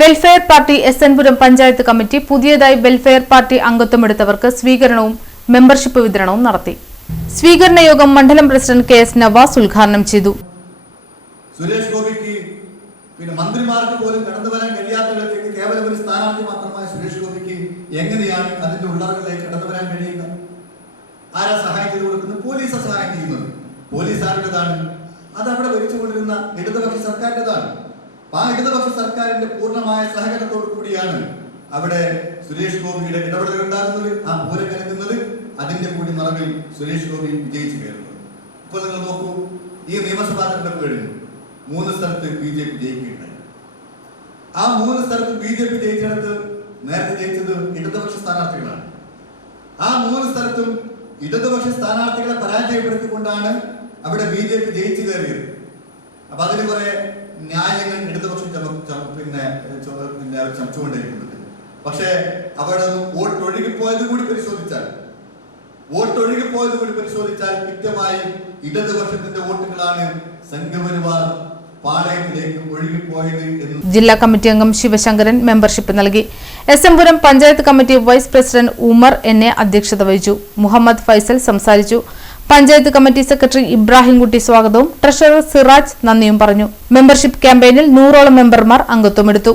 Welfare party SNPuram panchayat committee പുതിയതായി welfare party അംഗത്വമെടുത്തവർക്ക് സ്വീകരണവും membership വിതരണവും നടത്തി. സ്വീകരണ യോഗം മണ്ഡലം പ്രസിഡന്റ് കെ എസ് നവാസ് ഉദ്ഘാടനം ചെയ്തു. സുരേഷ് ഗോപിക്ക് മന്ത്രിമാർക്ക് പോലും കടന്നു വരാൻ കഴിയാത്തവരിലേക്ക് കേവലം ഒരു സ്ഥാനാർത്ഥി മാത്രമായ സുരേഷ് ഗോപിക്ക് എങ്ങനെയാണ് അതിന്റെ ഉള്ളറകളിലേക്ക് കടന്നു വരാൻ കഴിയുക? ആരാ സഹായം ചെയ്തു കൊടുക്കുന്നത്? പോലീസ് സഹായം ചെയ്യുന്നത്. പോലീസ് ആരുടേതാണ്? അത് അവിടെ ഭരിച്ചുകൊണ്ടിരുന്ന ഇടതുപക്ഷ സർക്കാരിൻ്റെതാണ്. ആ ഇടതുപക്ഷ സർക്കാരിന്റെ പൂർണ്ണമായ സഹകരണത്തോടു കൂടിയാണ് അവിടെ സുരേഷ് ഗോപിയുടെ ഇടപെടൽ ഉണ്ടാകുന്നത്, ആ പൂരം കലക്കുന്നത്. അതിന്റെ കൂടി മറവിൽ സുരേഷ് ഗോപി വിജയിച്ചു കയറുന്നത്. ഇപ്പോൾ നിങ്ങൾ നോക്കൂ, ഈ നിയമസഭാ തെരഞ്ഞെടുപ്പ് കഴിഞ്ഞു 3 സ്ഥലത്ത് BJP ജയിക്കുകയുണ്ടായി. ആ 3 സ്ഥലത്ത് BJP ജയിച്ചിടത്ത് നേരത്തെ ജയിച്ചത് ഇടതുപക്ഷ സ്ഥാനാർത്ഥികളാണ്. ആ 3 സ്ഥലത്തും ഇടതുപക്ഷ സ്ഥാനാർത്ഥികളെ പരാജയപ്പെടുത്തിക്കൊണ്ടാണ് അവിടെ BJP ജയിച്ചു കയറിയത്. അപ്പൊ അതിന് കുറെ ന്യായങ്ങൾ ഇടതുപക്ഷം ചമച്ചുകൊണ്ടിരിക്കുന്നുണ്ട്. പക്ഷേ അവിടെ വോട്ട് ഒഴുകിപ്പോയത് കൂടി പരിശോധിച്ചാൽ കൃത്യമായി ഇടതുപക്ഷത്തിന്റെ വോട്ടുകളാണ് സംഘപരിവാർ പാളയത്തിലേക്ക് ഒഴുകിപ്പോയത് എന്ന് ജില്ലാ കമ്മിറ്റി അംഗം ശിവശങ്കരൻ മെമ്പർഷിപ്പ് നൽകി. SM Puram panchayat committee vice president Umar എന്നെ അധ്യക്ഷത വഹിച്ചു. മുഹമ്മദ് ഫൈസൽ സംസാരിച്ചു. പഞ്ചായത്ത് കമ്മിറ്റി സെക്രട്ടറി ഇബ്രാഹിംകുട്ടി സ്വാഗതവും ട്രഷറർ സിറാജ് നന്ദിയും പറഞ്ഞു. മെമ്പർഷിപ്പ് ക്യാമ്പയിനിൽ 100ഓളം മെമ്പർമാർ അംഗത്വമെടുത്തു.